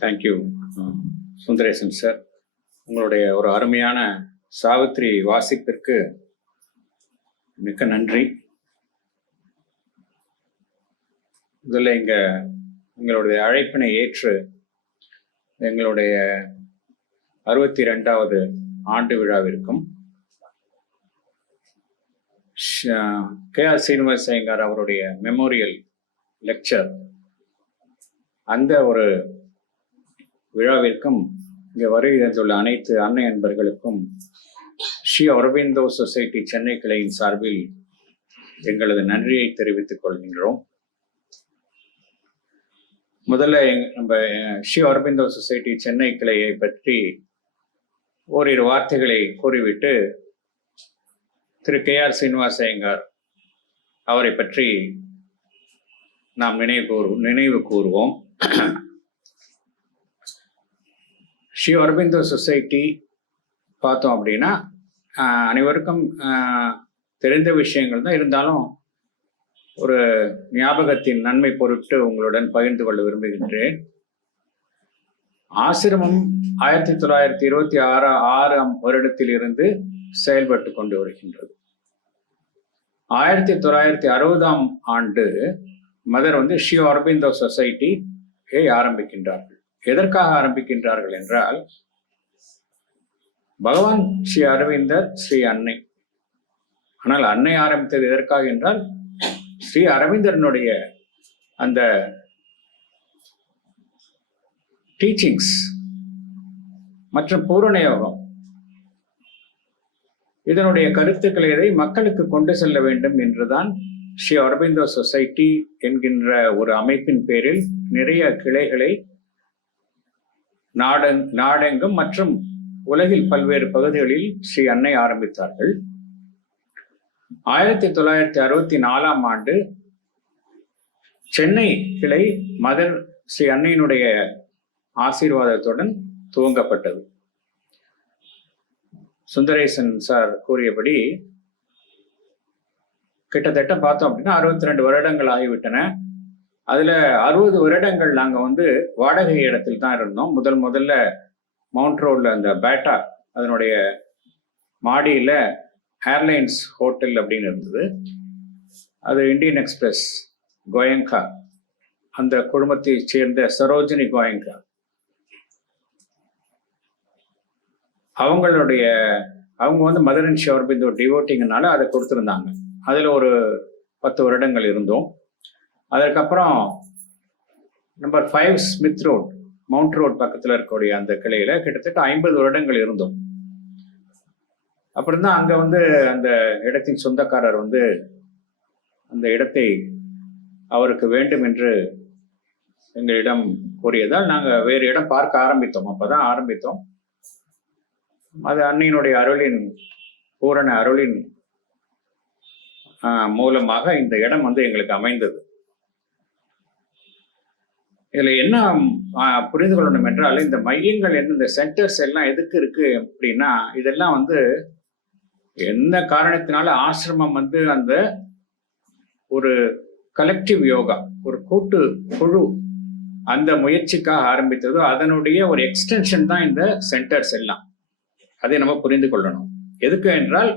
Thank you Sundaresan sir. உங்களுடைய ஒரு அருமையான சாவித்திரி வாசிப்பிற்கு மிக்க நன்றி. இதில் எங்களுடைய அழைப்பினை ஏற்று எங்களுடைய 62வது ஆண்டு விழாவிற்கும் கே.ஆர். சீனிவாச ஐயங்கார் அவருடைய மெமோரியல் லெக்சர் அந்த ஒரு விழாவிற்கும் இங்கே வருகை தந்துள்ள அனைத்து அன்னை அன்பர்களுக்கும் ஸ்ரீ அரவிந்தோ சொசைட்டி சென்னை கிளையின் சார்பில் எங்களது நன்றியை தெரிவித்துக் கொள்கின்றோம். முதல்ல நம்ம ஸ்ரீ அரவிந்தோ சொசைட்டி சென்னை கிளையை பற்றி ஓரிரு வார்த்தைகளை கூறிவிட்டு திரு கே.ஆர். சீனிவாச ஐயங்கார் அவரை பற்றி நாம் நினைவு கூறுவோம். ஸ்ரீ அரவிந்தோ சொசைட்டி பார்த்தோம் அப்படின்னா அனைவருக்கும் தெரிந்த விஷயங்கள் தான், இருந்தாலும் ஒரு ஞாபகத்தின் நன்மை பொருட்டு உங்களுடன் பகிர்ந்து கொள்ள விரும்புகின்றேன். ஆசிரமம் 1926ஆம் வருடத்தில் இருந்து செயல்பட்டு கொண்டு வருகின்றது. 1960ஆம் ஆண்டு மதர் ஸ்ரீ அரவிந்தோ சொசைட்டியை ஆரம்பிக்கின்றார்கள். எதற்காக ஆரம்பிக்கின்றார்கள் என்றால், பகவான் ஸ்ரீ அரவிந்தர், ஸ்ரீ அன்னை. ஆனால் அன்னை ஆரம்பித்தது எதற்காக என்றால், ஸ்ரீ அரவிந்தரனுடைய அந்த டீச்சிங்ஸ் மற்றும் பூரண யோகம் இதனுடைய கருத்துக்களை மக்களுக்கு கொண்டு செல்ல வேண்டும் என்றுதான் ஸ்ரீ அரவிந்தோ சொசைட்டி என்கின்ற ஒரு அமைப்பின் பேரில் நிறைய கிளைகளை நாடெங்கும் மற்றும் உலகில் பல்வேறு பகுதிகளில் ஸ்ரீ அன்னை ஆரம்பித்தார்கள். 1964ஆம் ஆண்டு சென்னை கிளை மதர் ஸ்ரீ அன்னையினுடைய ஆசீர்வாதத்துடன் துவங்கப்பட்டது. சுந்தரேசன் சார் கூறியபடி கிட்டத்தட்ட பார்த்தோம் அப்படின்னா 62 வருடங்கள் ஆகிவிட்டன. அதுல 60 வருடங்கள் நாங்க வாடகை இடத்தில் தான் இருந்தோம். முதல்ல மவுண்ட் ரோட்ல அந்த பேட்டா அதனுடைய மாடியில ஏர்லைன்ஸ் ஹோட்டல் அப்படின்னு இருந்தது. அது இந்தியன் எக்ஸ்பிரஸ் கோயங்கா, அந்த குடும்பத்தை சேர்ந்த சரோஜினி கோயங்கா, அவங்க மதர் அண்ட் ஸ்ரீ அரவிந்தோ டிவோட்டிங்கனால அதை கொடுத்துருந்தாங்க. அதுல ஒரு 10 வருடங்கள் இருந்தோம். அதற்கப்புறம் number 5 Smith road, mount road பக்கத்துல இருக்கக்கூடிய அந்த கிளையில கிட்டத்தட்ட 50 வருடங்கள் இருந்தோம். அப்புறம் தான் அங்க அந்த இடத்தின் சொந்தக்காரர் அந்த இடத்தை அவருக்கு வேண்டும் என்று எங்களிடம் கூறியதால் நாங்க வேறு இடம் பார்க்க ஆரம்பித்தோம். அப்பதான் ஆரம்பித்தோம். அது அன்னையினுடைய அருளின், பூரண அருளின் மூலமாக இந்த இடம் எங்களுக்கு அமைந்தது. இதுல என்ன புரிந்து கொள்ளணும் என்றால், இந்த மையங்கள் இந்த சென்டர்ஸ் எல்லாம் எதுக்கு இருக்கு அப்படின்னா, இதெல்லாம் எந்த காரணத்தினால ஆசிரமம் அந்த ஒரு கலெக்டிவ் யோகா, ஒரு கூட்டு குழு அந்த முயற்சிக்காக ஆரம்பித்ததோ அதனுடைய ஒரு எக்ஸ்டென்ஷன் தான் இந்த சென்டர்ஸ் எல்லாம். அதை நம்ம புரிந்து கொள்ளணும். எதுக்கு என்றால்,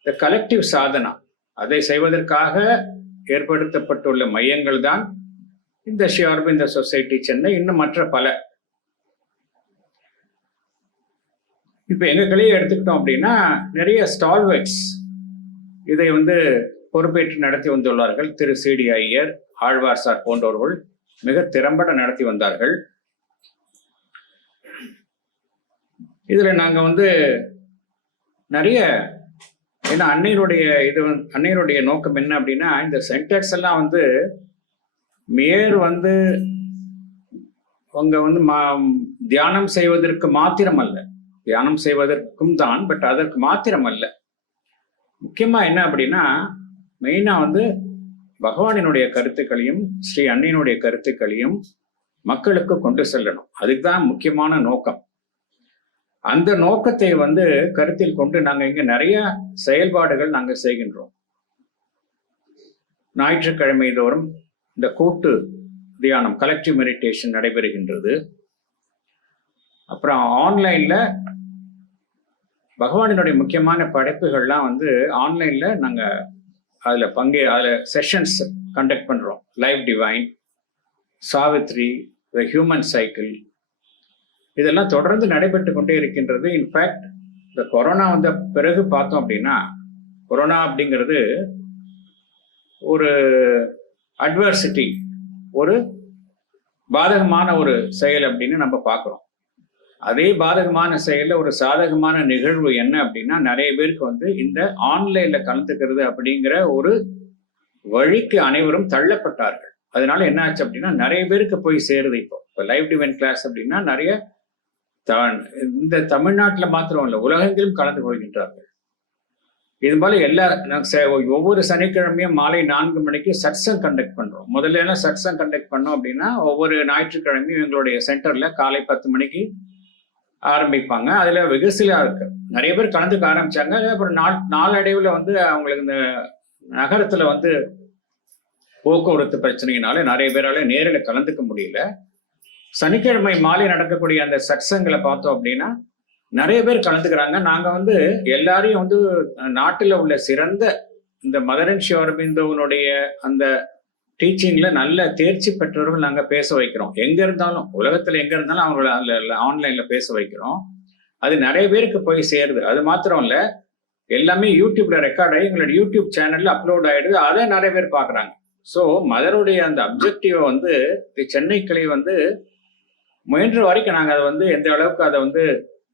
இந்த கலெக்டிவ் சாதனா அதை செய்வதற்காக ஏற்படுத்தப்பட்டுள்ள மையங்கள் தான் இந்த ஸ்ரீ அரவிந்தோ சொசைட்டி சென்னை, இன்னும் மற்ற பல. இப்ப எங்க கிளையை எடுத்துக்கிட்டோம் அப்படின்னா, நிறைய ஸ்டால்வர்ட்ஸ் இதை பொறுப்பேற்று நடத்தி வந்துள்ளார்கள். திரு சி.டி. ஐயர், ஆழ்வார் சார் போன்றவர்கள் மிக திறம்பட நடத்தி வந்தார்கள். இதுல நாங்க நிறைய, ஏன்னா அன்னையினுடைய நோக்கம் என்ன அப்படின்னா, இந்த சென்டர்ஸ் எல்லாம் மேயர் அவங்க தியானம் செய்வதற்கு மாத்திரம் அல்ல, தியானம் செய்வதற்கும் தான், பட் அதற்கு மாத்திரம் அல்ல. முக்கியமா என்ன அப்படின்னா, மெயினா பகவானினுடைய கருத்துக்களையும் ஸ்ரீ அன்னையினுடைய கருத்துக்களையும் மக்களுக்கு கொண்டு செல்லணும். அதுதான் முக்கியமான நோக்கம். அந்த நோக்கத்தை கருத்தில் கொண்டு நாங்க இங்க நிறைய செயல்பாடுகள் நாங்க செய்கின்றோம். ஞாயிற்றுக்கிழமை தோறும் இந்த கூட்டு தியானம், கலெக்டிவ் மெடிடேஷன் நடைபெறுகின்றது. அப்புறம் ஆன்லைன்ல பகவானினுடைய முக்கியமான படைப்புகள்லாம் வந்து ஆன்லைன்ல நாங்க அதுல செஷன்ஸ் கண்டக்ட் பண்றோம். Live divine, Savitri, the human cycle, இதெல்லாம் தொடர்ந்து நடைபெற்று கொண்டே இருக்கின்றது. இன்ஃபேக்ட் இந்த கொரோனா வந்த பிறகு பார்த்தோம் அப்படின்னா, கொரோனா அப்படிங்கிறது ஒரு அட்வர்சிட்டி, ஒரு பாதகமான ஒரு செயல் அப்படின்னு நம்ம பார்க்குறோம். அதே பாதகமான செயல்ல ஒரு சாதகமான நிகழ்வு என்ன அப்படின்னா, நிறைய பேருக்கு வந்து இந்த ஆன்லைன்ல கலந்துக்கிறது அப்படிங்கிற ஒரு வழிக்கு அனைவரும் தள்ளப்பட்டார்கள். அதனால என்ன ஆச்சு அப்படின்னா, நிறைய பேருக்கு போய் சேருது. இப்போ லைவ் டிவைன் கிளாஸ் அப்படின்னா நிறைய இந்த தமிழ்நாட்டில் மாத்திரம் இல்லை, உலகெங்கிலும் கலந்து கொள்கின்றார்கள். இது போல ஒவ்வொரு சனிக்கிழமையும் மாலை 4 மணிக்கு சத்சங் கண்டக்ட் பண்றோம். முதல்ல எல்லாம் சத்சங் கண்டக்ட் பண்ணோம் அப்படின்னா ஒவ்வொரு ஞாயிற்றுக்கிழமையும் எங்களுடைய சென்டர்ல காலை 10 மணிக்கு ஆரம்பிப்பாங்க. அதுல வெகுசிலா இருக்கு, நிறைய பேர் கலந்துக்க ஆரம்பிச்சாங்க. அப்புறம் நாளடைவுல வந்து அவங்களுக்கு இந்த நகரத்துல வந்து போக்குவரத்து பிரச்சனையினால நிறைய பேரால நேரில் கலந்துக்க முடியல. சனிக்கிழமை மாலை நடக்கக்கூடிய அந்த சத்சங்களை பார்த்தோம் அப்படின்னா நிறைய பேர் கலந்துக்கிறாங்க. நாங்க வந்து எல்லாரையும் வந்து நாட்டில் உள்ள சிறந்த இந்த மதர் அண்ட் ஸ்ரீ அரவிந்தோனுடைய அந்த டீச்சிங்ல நல்ல தேர்ச்சி பெற்றவர்கள் நாங்க பேச வைக்கிறோம். எங்க இருந்தாலும், உலகத்துல எங்க இருந்தாலும் அவங்கள ஆன்லைன்ல பேச வைக்கிறோம். அது நிறைய பேருக்கு போய் சேருது. அது மாத்திரம் இல்ல, எல்லாமே யூடியூப்ல ரெக்கார்ட் ஆகி எங்களோட யூடியூப் சேனல்ல அப்லோட் ஆயிடுது. அதை நிறைய பேர் பாக்குறாங்க. ஸோ மதருடைய அந்த அப்ஜெக்டிவை வந்து சென்னை கிளை வந்து முயன்ற வரைக்கும் நாங்கள் அதை வந்து எந்த அளவுக்கு அதை வந்து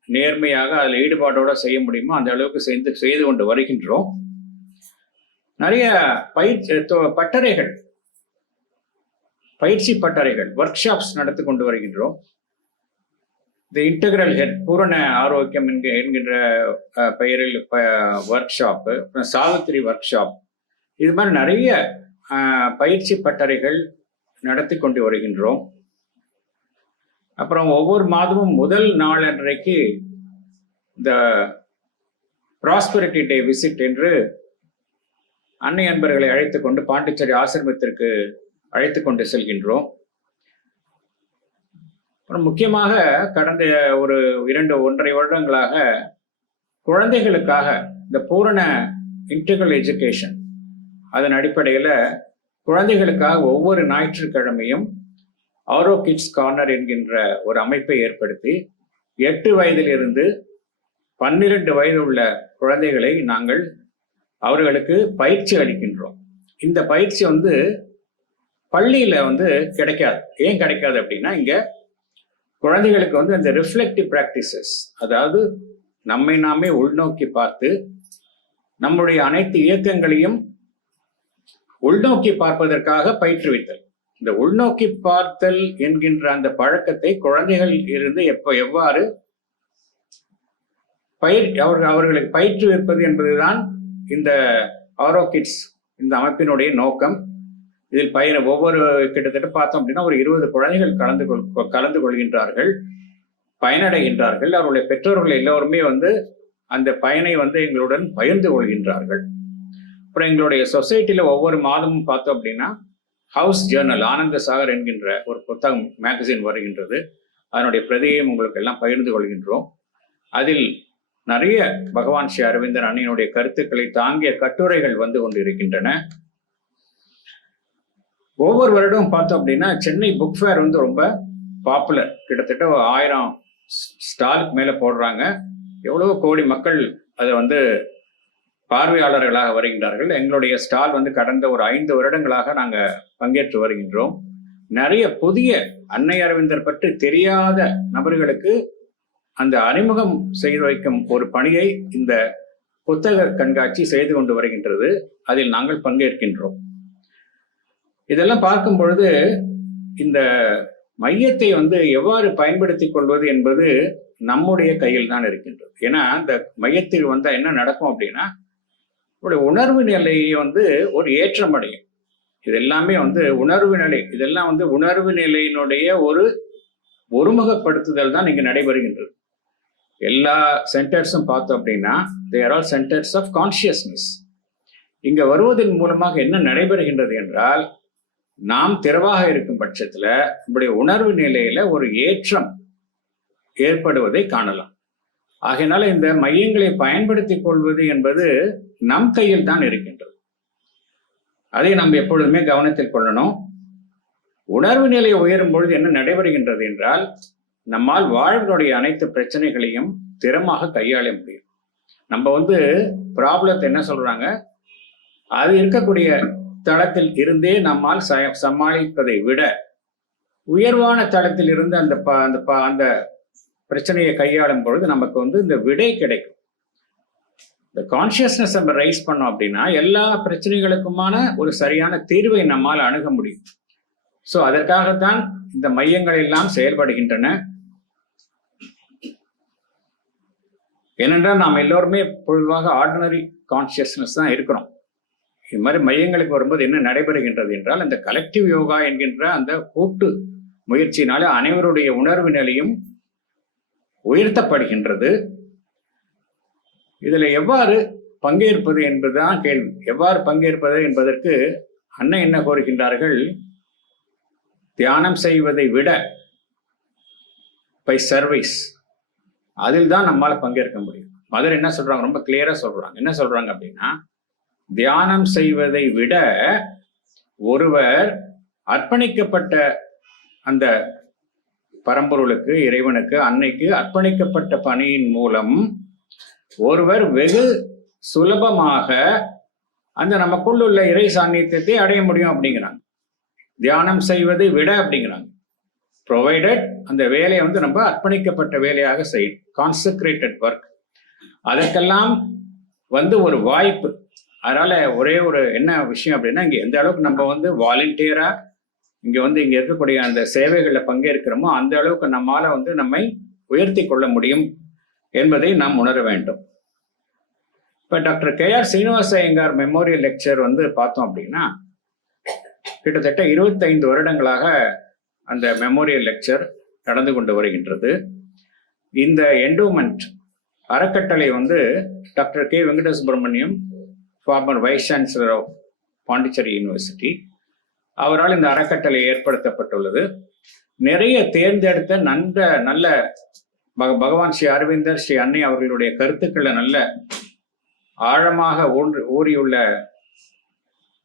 நேர்மையாக அதில் ஈடுபாடோட செய்ய முடியுமோ அந்த அளவுக்கு செய்து கொண்டு வருகின்றோம். நிறைய பயிற்சி பட்டறைகள், ஒர்க் ஷாப்ஸ் நடத்தி கொண்டு வருகின்றோம். இந்த இன்டெகிரல் ஹெல்த், பூரண ஆரோக்கியம் என்கின்ற பெயரில் workshop, Savitri workshop, இது மாதிரி நிறைய பயிற்சி பட்டறைகள் நடத்தி கொண்டு வருகின்றோம். அப்புறம் ஒவ்வொரு மாதமும் முதல் நாள் அன்றைக்கு இந்த ப்ராஸ்பெரிட்டி டே விசிட் என்று அன்னை அன்பர்களை அழைத்து கொண்டு பாண்டிச்சேரி ஆசிரமத்திற்கு அழைத்து கொண்டு செல்கின்றோம். அப்புறம் முக்கியமாக கடந்த ஒரு 1.5 வருடங்களாக குழந்தைகளுக்காக இந்த பூரண இன்டெகிரல் எஜுகேஷன், அதன் அடிப்படையில் குழந்தைகளுக்காக ஒவ்வொரு ஞாயிற்றுக்கிழமையும் ஆரோ கிட்ஸ் கார்னர் என்கின்ற ஒரு அமைப்பை ஏற்படுத்தி 8 வயதிலிருந்து 12 வயது உள்ள குழந்தைகளை நாங்கள் அவர்களுக்கு பயிற்சி அளிக்கின்றோம். இந்த பயிற்சி வந்து பள்ளியில வந்து கிடைக்காது. ஏன் கிடைக்காது அப்படின்னா, இங்க குழந்தைகளுக்கு வந்து இந்த ரிஃப்ளெக்டிவ் பிராக்டிசஸ், அதாவது நம்மை நாமே உள்நோக்கி பார்த்து நம்முடைய அனைத்து இயக்கங்களையும் உள்நோக்கி பார்ப்பதற்காக பயிற்றுவித்தல். இந்த உள்நோக்கி பார்த்தல் என்கின்ற அந்த பழக்கத்தை குழந்தைகள் இருந்து எவ்வாறு அவர்களுக்கு பயிற்றுவிப்பது என்பதுதான் இந்த ஆரோ கிட்ஸ் இந்த அமைப்பினுடைய நோக்கம். இதில் ஒவ்வொரு கிட்டத்தட்ட பார்த்தோம் அப்படின்னா ஒரு 20 குழந்தைகள் கலந்து கொள்கின்றார்கள், பயனடைகின்றார்கள். அவருடைய பெற்றோர்கள் எல்லோருமே வந்து அந்த பயனை வந்து எங்களுடன் பகிர்ந்து கொள்கின்றார்கள். அப்புறம் எங்களுடைய சொசைட்டில ஒவ்வொரு மாதமும் பார்த்தோம் அப்படின்னா ஹவுஸ் ஜேர்னல், ஆனந்த சாகர் என்கின்ற ஒரு புத்தகம் மேகசின் வருகின்றது. அதனுடைய பிரதியையும் உங்களுக்கு எல்லாம் பகிர்ந்து கொள்கின்றோம். அதில் நிறைய பகவான் ஸ்ரீ அரவிந்தர் அன்னையினுடைய கருத்துக்களை தாங்கிய கட்டுரைகள் வந்து கொண்டு இருக்கின்றன. ஒவ்வொரு வருடம் பார்த்தோம் அப்படின்னா சென்னை புக் ஃபேர் வந்து ரொம்ப பாப்புலர். கிட்டத்தட்ட 1000 ஸ்டாலுக்கு மேல போடுறாங்க. எவ்வளவோ கோடி மக்கள் அதை வந்து பார்வையாளர்களாக வருகின்றார்கள். எங்களுடைய ஸ்டால் வந்து கடந்த ஒரு 5 வருடங்களாக நாங்க பங்கேற்று வருகின்றோம். நிறைய புதிய அன்னை அரவிந்தர் பற்றி தெரியாத நபர்களுக்கு அந்த அறிமுகம் செய்து வைக்கும் ஒரு பணியை இந்த புத்தக கண்காட்சி செய்து கொண்டு வருகின்றது. அதில் நாங்கள் பங்கேற்கின்றோம். இதெல்லாம் பார்க்கும் பொழுது இந்த மையத்தை வந்து எவ்வாறு பயன்படுத்திக் கொள்வது என்பது நம்முடைய கையில் தான் இருக்கின்றது. ஏன்னா இந்த மையத்தில் வந்தா என்ன நடக்கும் அப்படின்னா, உணர்வு நிலையை வந்து ஒரு ஏற்றம் அடையும். இது எல்லாமே வந்து உணர்வு நிலை, இதெல்லாம் வந்து உணர்வு நிலையினுடைய ஒரு ஒருமுகப்படுத்துதல் தான் இங்க நடைபெறுகின்றது. எல்லா சென்டர்ஸும் பார்த்தோம் அப்படின்னா they are all centres of consciousness. இங்க வருவதன் மூலமாக என்ன நடைபெறுகின்றது என்றால், நாம் திறவாக இருக்கும் பட்சத்துல நம்முடைய உணர்வு நிலையில ஒரு ஏற்றம் ஏற்படுவதை காணலாம். ஆகையினால இந்த மையங்களை பயன்படுத்திக் கொள்வது என்பது நம் கையில் தான் இருக்கின்றது. அதை நாம் எப்பொழுதுமே கவனத்தில் கொள்ளணும். உணர்வு நிலை உயரும் பொழுது என்ன நடைபெறுகின்றது என்றால், நம்மால் வாழ்வினுடைய அனைத்து பிரச்சனைகளையும் திறமாக கையாள முடியும். நம்ம ப்ராப்ளத்தை என்ன சொல்றாங்க, அது இருக்கக்கூடிய தளத்தில் இருந்தே நம்மால் சமாளிப்பதை விட உயர்வான தளத்தில் இருந்து அந்த பிரச்சனையை கையாளும் பொழுது நமக்கு இந்த விடை கிடைக்கும். இந்த கான்சியஸ்னஸ் நம்ம ரைஸ் பண்ணோம் அப்படின்னா எல்லா பிரச்சனைகளுக்குமான ஒரு சரியான தீர்வை நம்மால் அணுக முடியும். ஸோ அதற்காகத்தான் இந்த மையங்கள் எல்லாம் செயல்படுகின்றன. ஏனென்றால் நாம் எல்லோருமே பொதுவாக ஆர்டினரி கான்சியஸ்னஸ் தான் இருக்கிறோம். இது மாதிரி மையங்களுக்கு வரும்போது என்ன நடைபெறுகின்றது என்றால், அந்த கலெக்டிவ் யோகா என்கின்ற அந்த கூட்டு முயற்சியினால அனைவருடைய உணர்வு நிலையும் உயர்த்தப்படுகின்றது. இதுல எவ்வாறு பங்கேற்பது என்பதுதான் கேள்வி. எவ்வாறு பங்கேற்பது என்பதற்கு அன்னை என்ன கோருகின்றார்கள், தியானம் செய்வதை விட பை சர்வீஸ், அதில் தான் நம்மால பங்கேற்க முடியும். மதர் என்ன சொல்றாங்க, ரொம்ப கிளியரா சொல்றாங்க. என்ன சொல்றாங்க அப்படின்னா, தியானம் செய்வதை விட ஒருவர் அர்ப்பணிக்கப்பட்ட அந்த பரம்பொருளுக்கு, இறைவனுக்கு, அன்னைக்கு அர்ப்பணிக்கப்பட்ட பணியின் மூலம் ஒருவர் வெகு சுலபமாக அந்த நமக்குள்ள இறை சாநித்தியத்தை அடைய முடியும் அப்படிங்கிறாங்க. தியானம் செய்வதை விட அப்படிங்கிறாங்க. ப்ரொவைடட் அந்த வேலையை நம்ம அர்ப்பணிக்கப்பட்ட வேலையாக செய்யும், கான்செக்ரேட்டட் ஒர்க். அதற்கெல்லாம் ஒரு வாய்ப்பு. அதனால ஒரே ஒரு என்ன விஷயம் அப்படின்னா, இங்க எந்த அளவுக்கு நம்ம வாலண்டியரா இங்க இருக்கக்கூடிய அந்த சேவைகளில் பங்கேற்கிறோமோ அந்த அளவுக்கு நம்மால நம்மை உயர்த்தி கொள்ள முடியும் என்பதை நாம் உணர வேண்டும். இப்ப doctor KR Srinivasa Iyengar memorial lecture பார்த்தோம் அப்படின்னா, கிட்டத்தட்ட 25 வருடங்களாக அந்த மெமோரியல் லெக்சர் நடந்து கொண்டு வருகின்றது. இந்த என்டோமெண்ட் அறக்கட்டளை doctor K. Venkata Subramaniam, former vice chancellor of Pondicherry university, அவரால் இந்த அறக்கட்டளை ஏற்படுத்தப்பட்டுள்ளது. நிறைய தேர்ந்தெடுத்த நல்ல பகவான் ஸ்ரீ அரவிந்தர், ஸ்ரீ அன்னை அவர்களுடைய கருத்துக்களை நல்ல ஆழமாக ஊறியுள்ள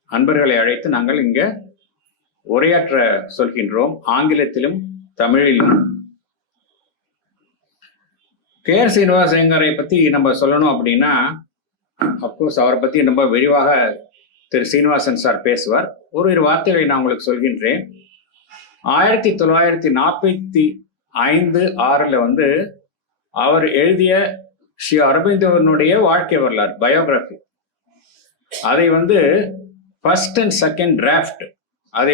அன்பர்களை அழைத்து நாங்கள் இங்க உரையாற்ற சொல்கின்றோம், ஆங்கிலத்திலும் தமிழிலும். KR சீனிவாச ஐயங்காரை பத்தி நம்ம சொல்லணும் அப்படின்னா, அப்கோர்ஸ் அவரை பத்தி ரொம்ப விரிவாக திரு சீனிவாசன் சார் பேசுவார். ஒரு வார்த்தைகளை நான் உங்களுக்கு சொல்கின்றேன். 1945-6 அவர் எழுதிய ஸ்ரீ அரவிந்தனுடைய வாழ்க்கை வரலாறு, பயோகிராஃபி, அதை ஃபர்ஸ்ட் அண்ட் செகண்ட் டிராஃப்ட் அதை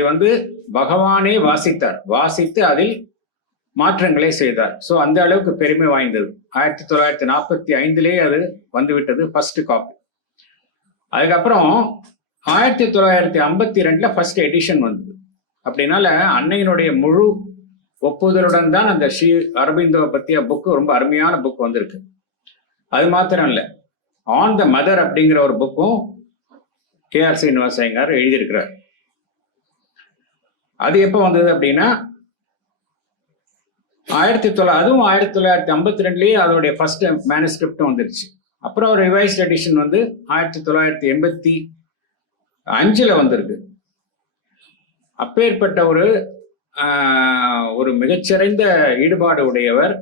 பகவானே வாசித்து அதில் மாற்றங்களை செய்தார். ஸோ அந்த அளவுக்கு பெருமை வாய்ந்தது. 1945 அது வந்துவிட்டது ஃபர்ஸ்ட் காப்பி. அதுக்கப்புறம் 1952 ஃபர்ஸ்ட் எடிஷன் வந்தது. அப்படின்னால அன்னையினுடைய முழு ஒப்புதலுடன் தான் அந்த ஸ்ரீ அரவிந்தோவை பற்றிய புக்கு, ரொம்ப அருமையான புக் வந்திருக்கு. அது மாத்திரம் இல்லை, ஆன் த மதர் அப்படிங்கிற ஒரு புக்கும் KR சீனிவாச ஐயங்கார் எழுதியிருக்கிறார். அது எப்போ வந்தது அப்படின்னா, அதுவும் 1952 அதோடைய ஃபர்ஸ்ட் மேனுஸ்கிரிப்டும் வந்துருச்சு. அப்புறம் ஒரு ரிவைஸ்ட் எடிஷன் 1985 வந்திருக்கு. அப்பேற்பட்ட ஒரு மிகச்சிறந்த ஈடுபாடு உடையவர்.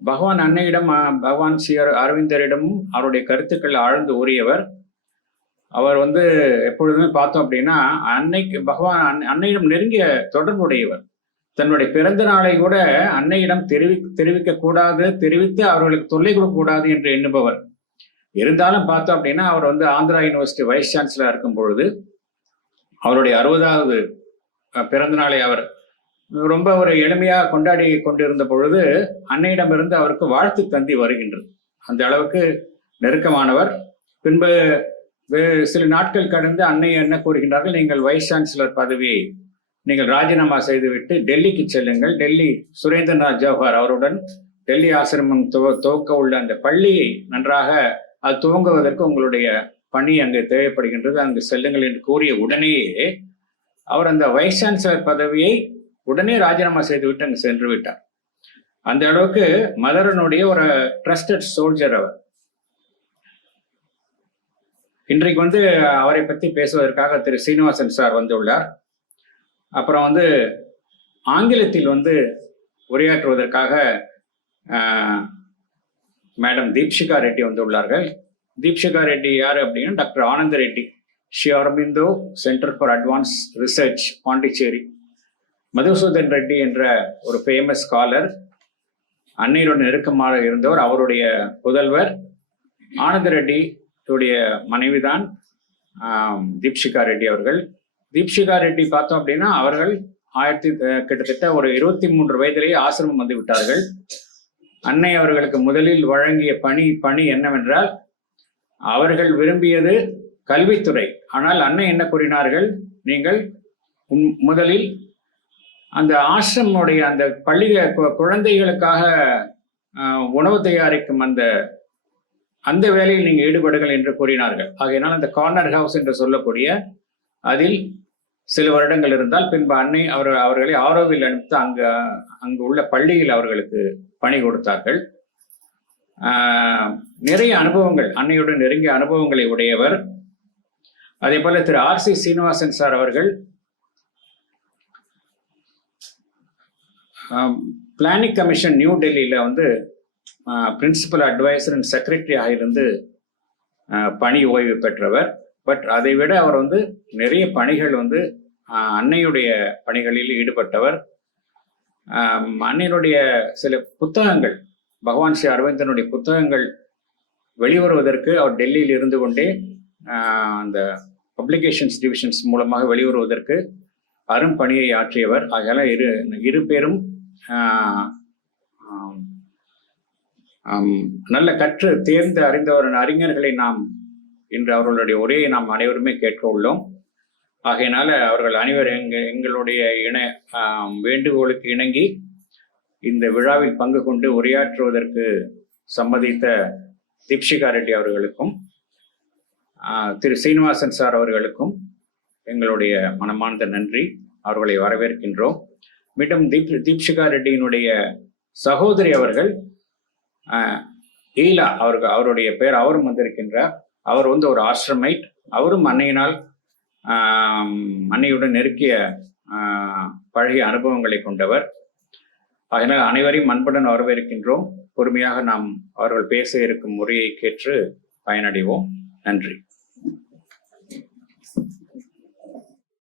பகவான் அன்னையிடம், பகவான் ஸ்ரீ அரவிந்தரிடமும் அவருடைய கருத்துக்கள் ஆழ்ந்து ஊறியவர். அவர் எப்பொழுதுமே பார்த்தோம் அப்படின்னா அன்னையிடம் நெருங்கிய தொடர்புடையவர். தன்னுடைய பிறந்த நாளை கூட அன்னையிடம் தெரிவிக்க கூடாது, தெரிவித்து அவர்களுக்கு தொல்லை கொடுக்க கூடாது என்று எண்ணுபவர். இருந்தாலும் பார்த்தோம் அப்படின்னா, அவர் ஆந்திரா யூனிவர்சிட்டி வைஸ் சான்சலர் இருக்கும் பொழுது அவருடைய 60வது பிறந்த நாளை அவர் ரொம்ப ஒரு எளிமையாக கொண்டாடி கொண்டிருந்த பொழுது அன்னையிடமிருந்து அவருக்கு வாழ்த்து தந்தி வருகின்றது. அந்த அளவுக்கு நெருக்கமானவர். பின்பு சில நாட்கள் கடந்து அன்னை என்ன கூறுகின்றார்கள், நீங்கள் வைஸ் சான்சலர் பதவியை நீங்கள் ராஜினாமா செய்துவிட்டு டெல்லிக்கு செல்லுங்கள். டெல்லி சுரேந்திரநாத் ஜவஹர் அவருடன் டெல்லி ஆசிரமம் துவக்க உள்ள அந்த பள்ளியை நன்றாக அது துவங்குவதற்கு உங்களுடைய பணி அங்கு தேவைப்படுகின்றது, அங்கு செல்லுங்கள் என்று கூறிய உடனேயே அவர் அந்த வைஸ் சான்சலர் பதவியை உடனே ராஜினாமா செய்துவிட்டு அங்கு சென்று விட்டார். அந்த அளவுக்கு மதரனுடைய ஒரு ட்ரஸ்டட் சோல்ஜர் அவர். இன்றைக்கு வந்து அவரை பற்றி பேசுவதற்காக திரு சீனிவாசன் சார் வந்துள்ளார். அப்புறம் வந்து ஆங்கிலத்தில் வந்து உரையாற்றுவதற்காக மேடம் தீப்ஷிகா ரெட்டி வந்துள்ளார்கள். தீப்ஷிகா ரெட்டி யார் அப்படின்னா doctor Ananda Reddy, Sri Aurobindo centre for advance research, Pondicherry. Madhusudan Reddy என்ற ஒரு ஃபேமஸ் ஸ்காலர், அன்னையுடன் நெருக்கமாக இருந்தவர். அவருடைய புதல்வர் ஆனந்த ரெட்டியுடைய மனைவிதான் தீப்ஷிகா ரெட்டி அவர்கள். தீப்ஷிகா ரெட்டி பார்த்தோம் அப்படின்னா அவர்கள் கிட்டத்தட்ட ஒரு 23 வயதிலேயே ஆசிரமம் வந்து விட்டார்கள். அன்னை அவர்களுக்கு முதலில் வழங்கிய பணி என்னவென்றால், அவர்கள் விரும்பியது கல்வித்துறை. ஆனால் அன்னை என்ன கூறினார்கள், நீங்கள் முதலில் அந்த ஆசிரமுடைய அந்த பள்ளி குழந்தைகளுக்காக உணவு தயாரிக்கும் அந்த வேலையில் நீங்கள் ஈடுபடுங்கள் என்று கூறினார்கள். ஆகையினால் அந்த கார்னர் ஹவுஸ் என்று சொல்லக்கூடிய அதில் சில வருடங்கள் இருந்தால் பின்பு அன்னை அவர்களை ஆரோவில் அனுப்பித்து அங்கு உள்ள பள்ளியில் அவர்களுக்கு பணி கொடுத்தார்கள். நிறைய அனுபவங்கள், அன்னையுடன் நெருங்கிய அனுபவங்களை உடையவர். அதே போல திரு ஆர்.சி. சீனிவாசன் சார் அவர்கள் பிளானிங் கமிஷன் நியூ டெல்லியில் வந்து பிரின்சிபல் அட்வைசர் அண்ட் செக்ரட்டரியாக இருந்து பணி ஓய்வு பெற்றவர். பட் அதை விட அவர் வந்து நிறைய பணிகள் வந்து அன்னையுடைய பணிகளில் ஈடுபட்டவர். அன்னையினுடைய சில புத்தகங்கள், பகவான் ஸ்ரீ அரவிந்தனுடைய புத்தகங்கள் வெளிவருவதற்கு அவர் டெல்லியில் இருந்து கொண்டே அந்த பப்ளிகேஷன்ஸ் டிவிஷன்ஸ் மூலமாக வெளிவருவதற்கு அரும் பணியை ஆற்றியவர். ஆகையால இரு பேரும் நல்ல கற்று தேர்ந்து அறிந்தவர் அறிஞர்களை நாம் இன்று அவர்களுடைய உரையை நாம் அனைவருமே கேட்க உள்ளோம். ஆகையினால அவர்கள் அனைவரும் எங்களுடைய வேண்டுகோளுக்கு இணங்கி இந்த விழாவில் பங்கு கொண்டு உரையாற்றுவதற்கு சம்மதித்த தீப்ஷிகா ரெட்டி அவர்களுக்கும் திரு சீனிவாசன் சார் அவர்களுக்கும் எங்களுடைய மனமார்ந்த நன்றி. அவர்களை வரவேற்கின்றோம். மீண்டும் தீப்ஷிகா ரெட்டியினுடைய சகோதரி அவர்கள் ஈலா அவருடைய பேர், அவரும் வந்திருக்கின்றார். அவர் வந்து ஒரு ஆசிரமைட். அவரும் அன்னையுடன் நெருக்கிய பழகிய அனுபவங்களை கொண்டவர். அதனால் அனைவரையும் அன்புடன் வரவேற்கின்றோம். பொறுமையாக நாம் அவர்கள் பேச இருக்கும் முறையை கேட்டு பயனடைவோம். நன்றி.